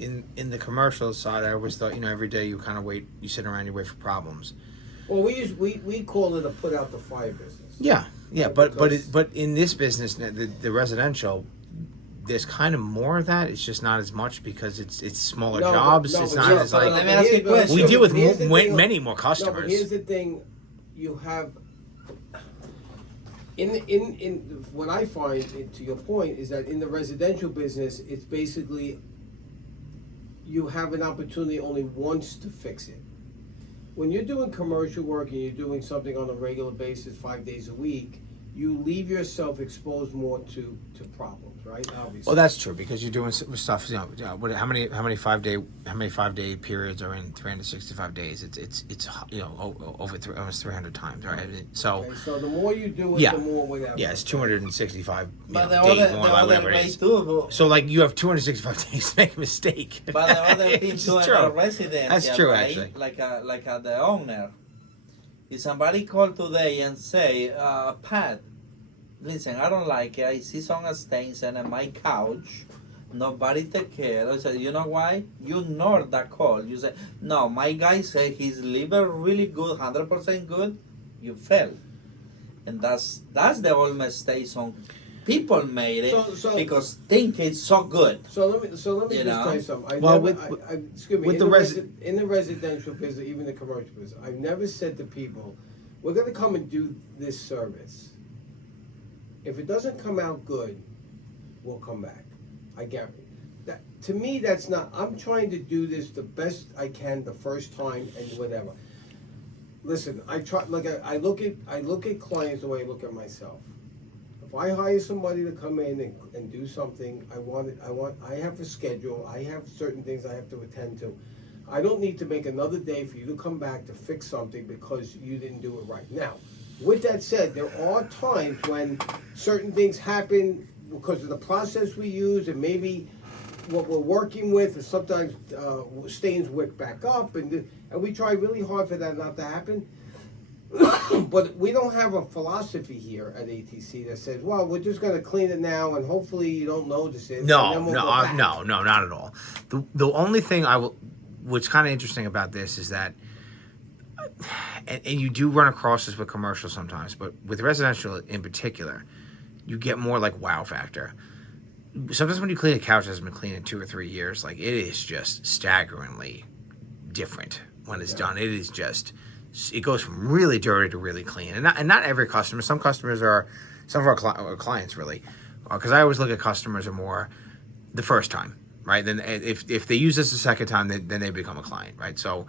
in the commercial side, I always thought, every day you kind of you sit around, you wait for problems. Well, we call it a put out the fire business. Yeah, but in this business, the residential, there's kind of more of that. It's just not as much because it's smaller jobs. It's not as like. Let me ask you a question. We deal with many more customers. No, but here's the thing: you have in what I find, to your point, is that in the residential business, it's basically you have an opportunity only once to fix it. When you're doing commercial work and you're doing something on a regular basis, 5 days a week, you leave yourself exposed more to problems, right? Obviously. Well, that's true because you're doing stuff. How many 5 day periods are in 365 days? It's over almost 300 times, right? So. Okay, so the more you do it, the more whatever. Yeah, it's 265 But days, whatever it is. So like you have 265 days to make a mistake. But the other thing too, a resident. That's true, right? actually. Like the owner. If somebody called today and say, Pat, listen, I don't like it. I see some stains on my couch. Nobody take care. I said, you know why? You ignore that call. You say, no, my guy said his liver really good, 100% good. You fail. And that's the old mistake some people made it because think it's so good. So let me just tell you something. In the residential business, even the commercial business, I've never said to people, we're going to come and do this service. If it doesn't come out good, we'll come back. I guarantee. That to me, that's not. I'm trying to do this the best I can the first time and whatever. Listen, I try. Like I look at clients the way I look at myself. If I hire somebody to come in and do something, I have a schedule. I have certain things I have to attend to. I don't need to make another day for you to come back to fix something because you didn't do it right. Now, with that said, there are times when certain things happen because of the process we use and maybe what we're working with, and sometimes stains wick back up, and we try really hard for that not to happen. But we don't have a philosophy here at ATC that says, well, we're just going to clean it now and hopefully you don't notice it. No, not at all. The only thing what's kind of interesting about this is that, and you do run across this with commercial sometimes, but with residential in particular, you get more like wow factor. Sometimes when you clean a couch that hasn't been cleaned in 2 or 3 years, like it is just staggeringly different when it's done. It is just, it goes from really dirty to really clean. And not every customer. Some customers are, some of our clients really, because I always look at customers are more the first time, right? Then if they use this a second time, then they become a client, right? So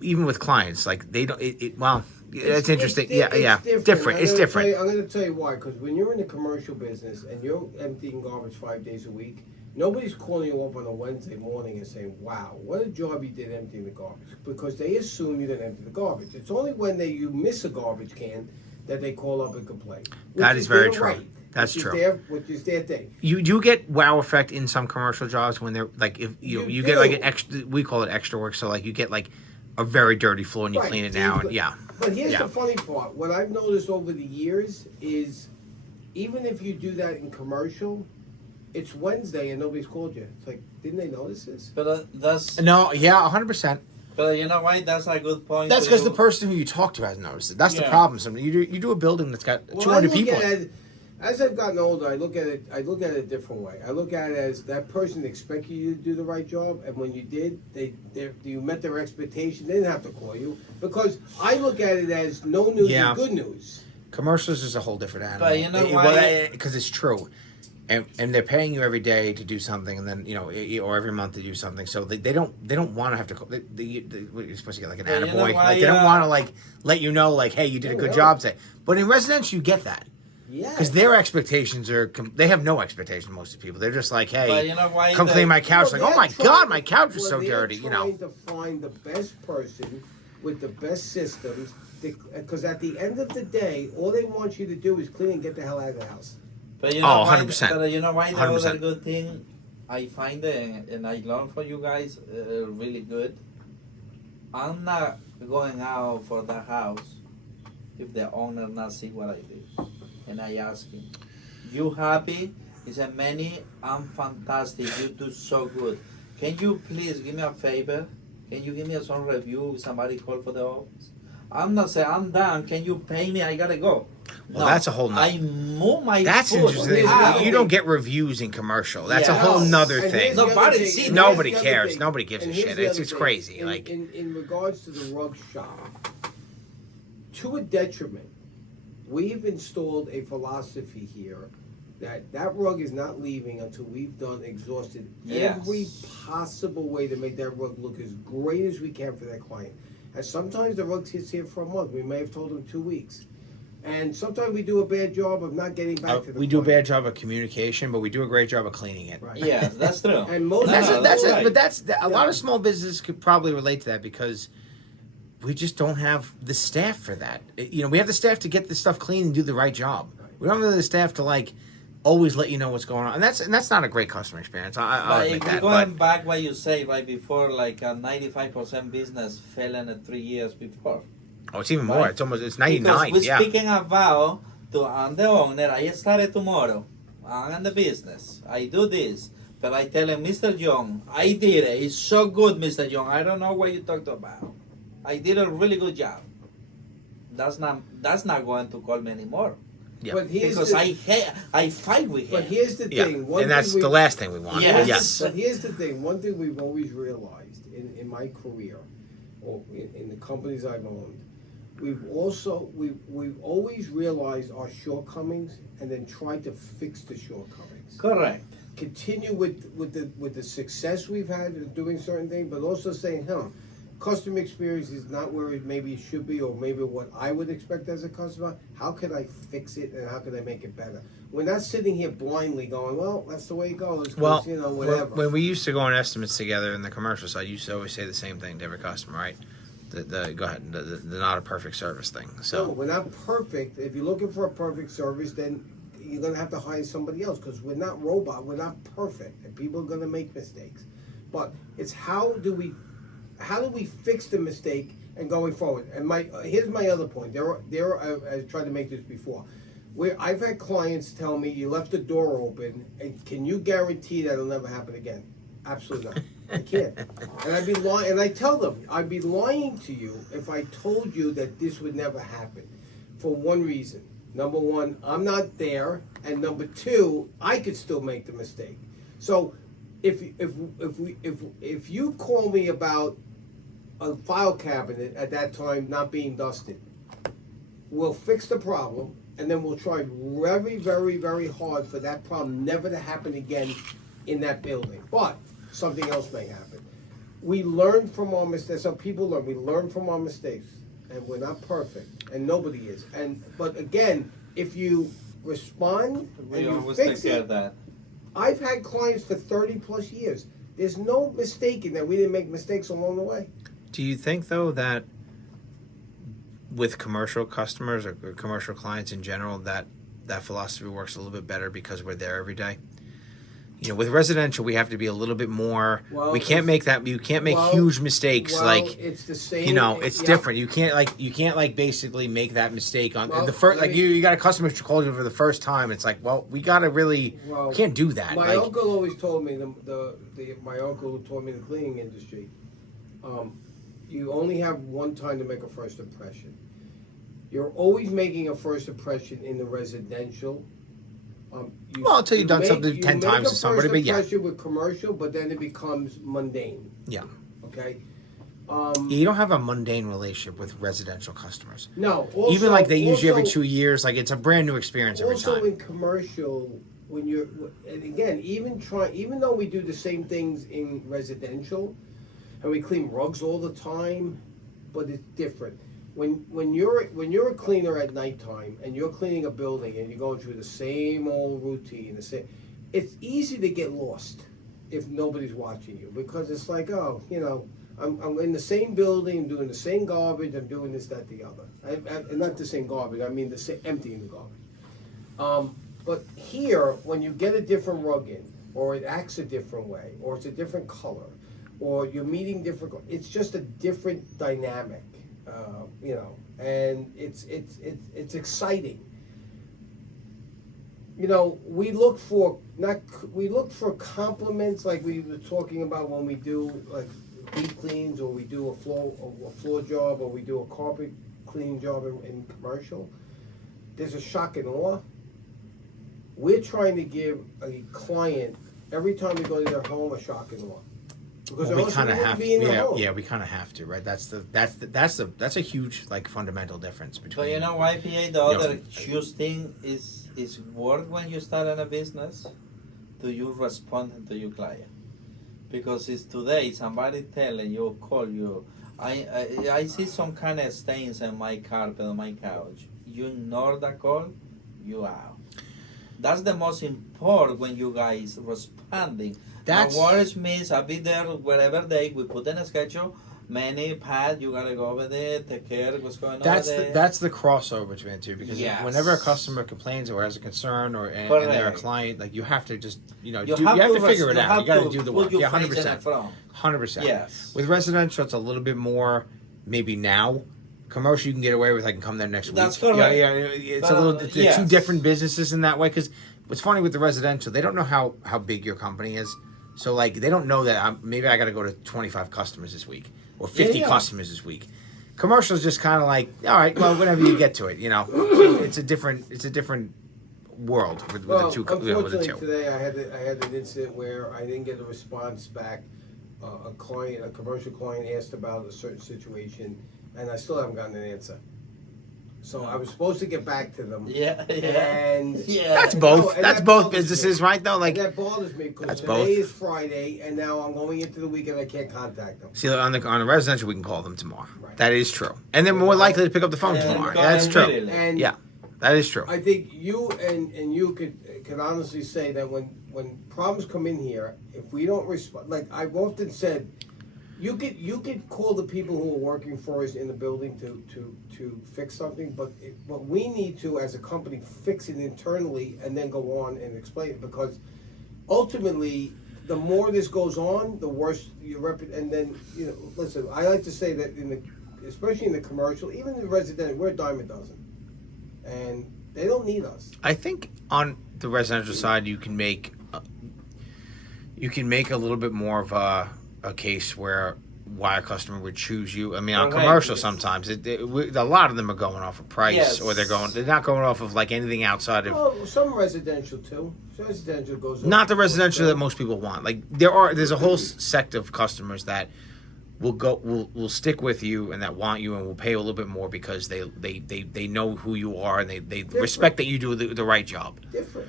even with clients, like they don't, it's interesting. It's different. It's different. I'm going to tell you why. Because when you're in the commercial business and you're emptying garbage 5 days a week, nobody's calling you up on a Wednesday morning and saying, wow, what a job you did emptying the garbage. Because they assume you didn't empty the garbage. It's only when you miss a garbage can that they call up and complain. That is very true. Right. That's true. Which is their thing. You do get wow effect in some commercial jobs when they're like, if you get like an extra, we call it extra work. So like you get like a very dirty floor and you clean it now. But here's the funny part. What I've noticed over the years is even if you do that in commercial, it's Wednesday and nobody's called you. It's like, didn't they notice this? But that's... No, 100%. But you know why? That's a good point. That's because the person who you talk to hasn't noticed it. That's the problem. You do a building that's got 200 people. As I've gotten older, I look at it a different way. I look at it as that person expected you to do the right job, and when you did, you met their expectation. They didn't have to call you because I look at it as no news is good news. Commercials is a whole different animal. But you know why? Because it's true, and they're paying you every day to do something, and then or every month to do something. So they don't want to have to. You're supposed to get like an attaboy. Like they don't want to like let you know like, hey, you did a good job today. But in residential, you get that. Yeah. Because their expectations are, they have no expectation, most of the people. They're just like, hey, come clean my couch. Like, oh my God, my couch is so dirty, They're trying to find the best person with the best systems. Because at the end of the day, all they want you to do is clean and get the hell out of the house. But you know 100%. But you know why? The other good thing I find, and I learn from you guys, really good. I'm not going out for the house if the owner not see what I do. And I ask him, you happy? He said, Manny, I'm fantastic. You do so good. Can you please give me a favor? Can you give me some review if somebody called for the office? I'm not saying I'm done. Can you pay me? I gotta go. Well, that's a whole nother. I move my That's foot interesting. out. You don't get reviews in commercial. That's a Yeah. whole No. nother And thing. here's the other Nobody thing, see- and Nobody here's the other cares. thing, Nobody gives and a here's shit. the It's other thing. crazy. In, Like in regards to the rug shop, to a detriment, we've installed a philosophy here that rug is not leaving until we've exhausted Yes. every possible way to make that rug look as great as we can for that client. And sometimes the rug sits here for a month. We may have told them 2 weeks. And sometimes we do a bad job of not getting back to the we do a client. bad job of communication, but we do a great job of cleaning it. Right. Yes, that's true. And most That's No, it. That's right. it. But that's a lot Yeah. of small businesses could probably relate to that because we just don't have the staff for that. We have the staff to get the stuff clean and do the right job. We don't have the staff to like always let you know what's going on, and that's not a great customer experience. I'll But admit if you're that. going But back what you say right before, like a 95% business fell in 3 years before. it's even more. Right. It's Because 99. we're Yeah. speaking about I'm the owner. I started tomorrow. I'm in the business. I do this. But I tell him, Mr. Young, I did it. It's so good, Mr. Young. I don't know what you talked about. I did a really good job. That's not going to call me anymore. Yeah. But here's Because I fight with But him. here's the Yeah, thing. One and that's thing the last thing we want. Yes. Yes. But here's the thing. One thing we've always realized in my career, or in the companies I've owned, we've always realized our shortcomings and then tried to fix the shortcomings. Correct. Continue with the success we've had in doing certain things, but also saying, customer experience is not where it should be, or maybe what I would expect as a customer. How can I fix it, and how can I make it better? We're not sitting here blindly going, well, that's the way it goes, 'cause, Well, whatever. when we used to go on estimates together in the commercial side, you used to always say the same thing to every customer, right? Go ahead. The not a perfect service thing. No, So we're not perfect. If you're looking for a perfect service, then you're gonna have to hire somebody else, because we're not robot. We're not perfect, and people are gonna make mistakes. But it's how do we fix the mistake and going forward? And here's my other point. I tried to make this before. Where I've had clients tell me, you left the door open, and can you guarantee that it'll never happen again? Absolutely not. I can't. And I'd be lying, and I tell them, I'd be lying to you if I told you that this would never happen. For one reason. Number one, I'm not there, and number two, I could still make the mistake. So if you call me about a file cabinet at that time not being dusted, we'll fix the problem, and then we'll try very, very, very hard for that problem never to happen again in that building. But something else may happen. We learn from our mistakes. Some people learn. We learn from our mistakes, and we're not perfect, and nobody is. But again, if you respond and We you always take fix care it, of that. I've had clients for 30 plus years. There's no mistaking that we didn't make mistakes along the way. do you think though that with commercial customers or commercial clients in general that philosophy works a little bit better because we're there every day? With residential, we have to be a little bit more. Well, we can't make that. You can't make well, huge mistakes. Well, it's the same. It's yeah. different. You can't basically make that mistake on Well, the first. let Like me- you got a customer who called you for the first time. It's like, well, we gotta really can't do that. My Like, uncle always told me my uncle who taught me the cleaning industry. You only have one time to make a first impression. You're always making a first impression in the residential. Until you've done something 10 times to somebody, but yeah. You make a first impression with commercial, but then it becomes mundane. Yeah. Okay. You don't have a mundane relationship with residential customers. No. Also, Even like they use you every also- 2 years. Like it's a brand new experience every Also time. in commercial, and again, even though we do the same things in residential, and we clean rugs all the time, but it's different. When you're a cleaner at nighttime and you're cleaning a building and you're going through the same old routine, it's easy to get lost if nobody's watching you, because it's like, I'm in the same building, I'm doing the same garbage, I'm doing this, that, the other. And not the same garbage, I mean emptying the garbage. But here, when you get a different rug in, or it acts a different way, or it's a different color, or you're meeting it's just a different dynamic, and it's exciting. you know, we look for compliments like we were talking about when we do like deep cleans or we do a floor job or we do a carpet cleaning job in commercial. There's a shock and awe. We're trying to give a client every time we go to their home a shock and awe. Because we kind of have, be in their home. yeah, we kind of have to, right? That's a huge like fundamental difference between. So you know why, PA? The other huge thing is work when you start in a business. Do you respond to your client? Because it's today somebody telling you, call you. I see some kind of stains on my carpet on my couch. You ignore the call, you out. That's the most important when you guys responding. That's words means I'll be there wherever day. We put in a schedule. Manny, Pat, you gotta go over there, take care of what's going on over there. That's the crossover between the two, because whenever a customer complains or has a concern and they're a client, like you have to just you have to figure it out. You got to do the work. Yeah, 100%. 100%. Yes. With residential, it's a little bit more maybe now. Commercial, you can get away with. I can come there next week. That's correct. Yeah. It's a little. They're two different businesses in that way. Because what's funny with the residential, they don't know how big your company is. So like they don't know that maybe I got to go to 25 customers this week or 50 customers this week. Commercial is just kind of like, all right, well, whenever you get to it, it's a different world with the two. Unfortunately, today I had an incident where I didn't get a response back. A commercial client asked about a certain situation, and I still haven't gotten an answer. So I was supposed to get back to them. And that's both. That's both businesses, right? Though, like and that bothers me because today is Friday, and now I'm going into the weekend. I can't contact them. See, on the residential, we can call them tomorrow. Right. That is true, and they're more likely to pick up the phone tomorrow. That's true. And that is true. I think you and you could honestly say that when problems come in here, if we don't respond, like I've often said. You could call the people who are working for us in the building to fix something, but we need to, as a company, fix it internally and then go on and explain it, because ultimately, the more this goes on, the worse you and then listen. I like to say that especially in the commercial, even in the residential, we're a dime a dozen, and they don't need us. I think on the residential side, you can make a little bit more of a case why a customer would choose you. I mean, on commercial, sometimes a lot of them are going off of price, or they're not going off of like anything outside of. Well, some residential too. Residential goes. Not the residential that most people want. Like there's a whole sect of customers that will stick with you and that want you and will pay a little bit more because they know who you are and they respect that you do the right job. Different.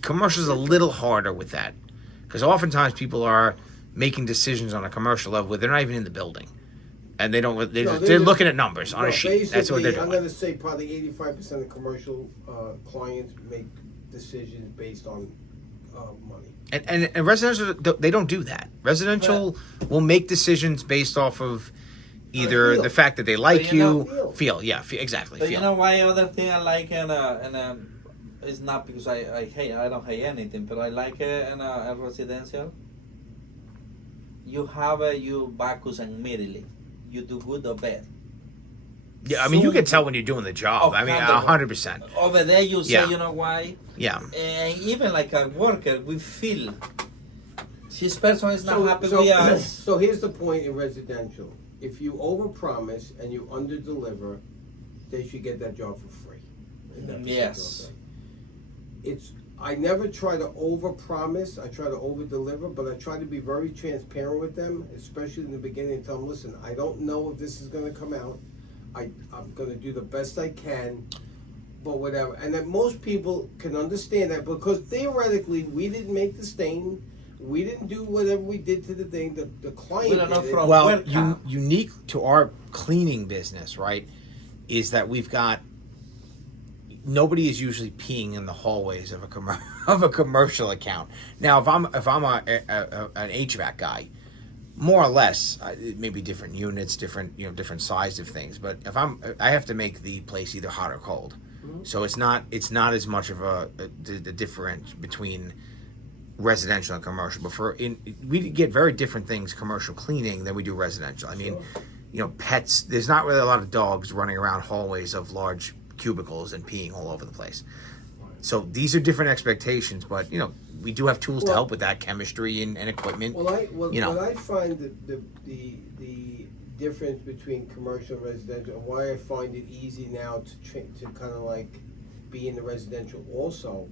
Commercial is a little harder with that, because oftentimes people are making decisions on a commercial level where they're not even in the building, and they're looking at numbers on a sheet. That's what they're doing. I'm going to say probably 85% of commercial clients make decisions based on money. And residential, they don't do that. Residential will make decisions based off of either the fact that they like you, feel, exactly. But you know why other thing I like it's not because I don't hate anything, but I like it in a residential. You have you focus immediately. You do good or bad. Yeah, I mean, you can tell when you're doing the job. I mean, 100%. Over there, you say, you know why? Yeah. And even like a worker, we feel this person is not happy with us. So here's the point in residential. If you overpromise and you underdeliver, they should get that job for free. Yes. I never try to overpromise. I try to overdeliver, but I try to be very transparent with them, especially in the beginning, and tell them, listen, I don't know if this is going to come out. I'm going to do the best I can, but whatever. And that most people can understand that, because theoretically, we didn't make the stain. We didn't do whatever we did to the thing. The client did it. Well, unique to our cleaning business, right, is that we've got nobody is usually peeing in the hallways of a commercial account. Now, if I'm an HVAC guy, more or less, it may be different units, different size of things. But if I have to make the place either hot or cold, so it's not as much of the difference between residential and commercial. But we get very different things commercial cleaning than we do residential. I mean, pets. There's not really a lot of dogs running around hallways of large cubicles and peeing all over the place. So these are different expectations, but you know, we do have tools to help with that, chemistry and equipment. You know. What I find the difference between commercial and residential, and why I find it easy now to kind of like be in the residential also,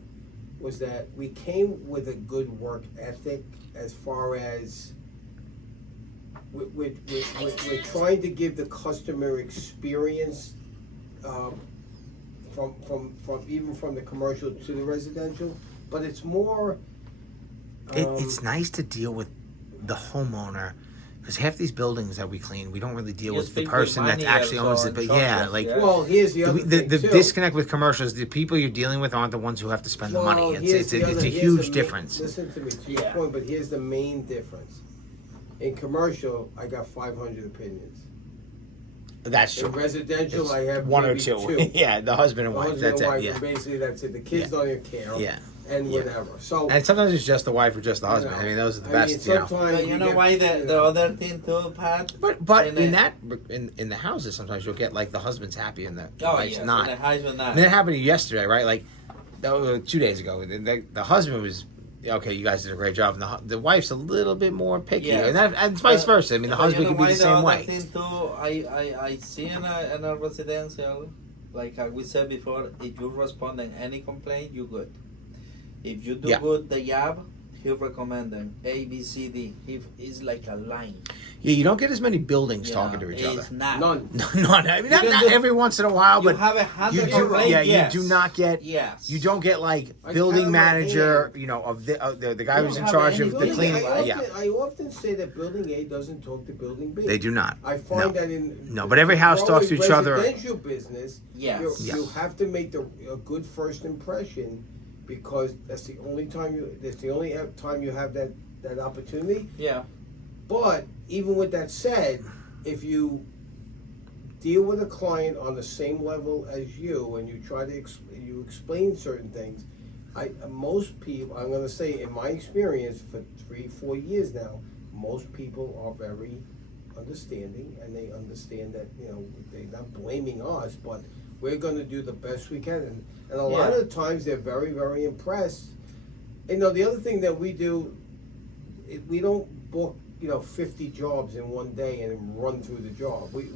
was that we came with a good work ethic as far as we're trying to give the customer experience from the commercial to the residential, but it's more. It's nice to deal with the homeowner, because half these buildings that we clean, we don't really deal with the person that actually owns it. But yeah, like well, here's the other thing the too. disconnect with commercials. The people you're dealing with aren't the ones who have to spend the money. It's a huge difference. Listen to me, to your point, but here's the main difference. In commercial, I got 500 opinions. That's true. In residential, I have one or maybe two. Yeah, the husband and wife. Husband That's and wife, it. Yeah. and basically that's it. The kids don't even care. Yeah. And whatever. So. And sometimes it's just the wife or just the husband. I mean, those are the best. You know. But you know why the other thing too, Pat? But in the houses, sometimes you'll get like the husband's happy and the wife's not. And the husband not. And that happened to you yesterday, right? Like that was 2 days ago. The husband was. Okay, you guys did a great job. And the wife's a little bit more picky, and it's vice versa. I mean, the husband can be the same way. Thing too, I see in a residential, like we said before, if you respond to any complaint, you're good. If you do good the job, he'll recommend them A, B, C, D. It's like a line. Yeah, you don't get as many buildings talking to each other. None. None. I mean, not every once in a while, but you have 100 you do not get. Yes. You don't get like building manager. You know, of the guy who's in charge of the cleaning. I often say that building A doesn't talk to building B. They do not. I find that in but every house talks to each other. Residential business, you have to make a good first impression, because that's the only time you have that opportunity. Yeah. But even with that said, if you deal with a client on the same level as you and you try to explain certain things, most people, I'm going to say in my experience for 3-4 years now, most people are very understanding, and they understand that, you know, they're not blaming us, but we're going to do the best we can, and a lot of the times they're very, very impressed. You know, the other thing that we do, we don't book 50 jobs in one day and run through the job. We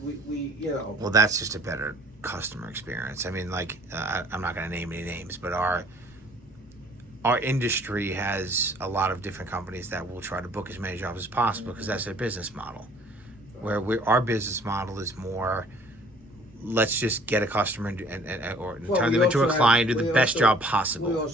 Well, that's just a better customer experience. I mean, like I'm not going to name any names, but our industry has a lot of different companies that will try to book as many jobs as possible because that's their business model. Where our business model is more, let's just get a customer or turn them into a client, do the best job possible.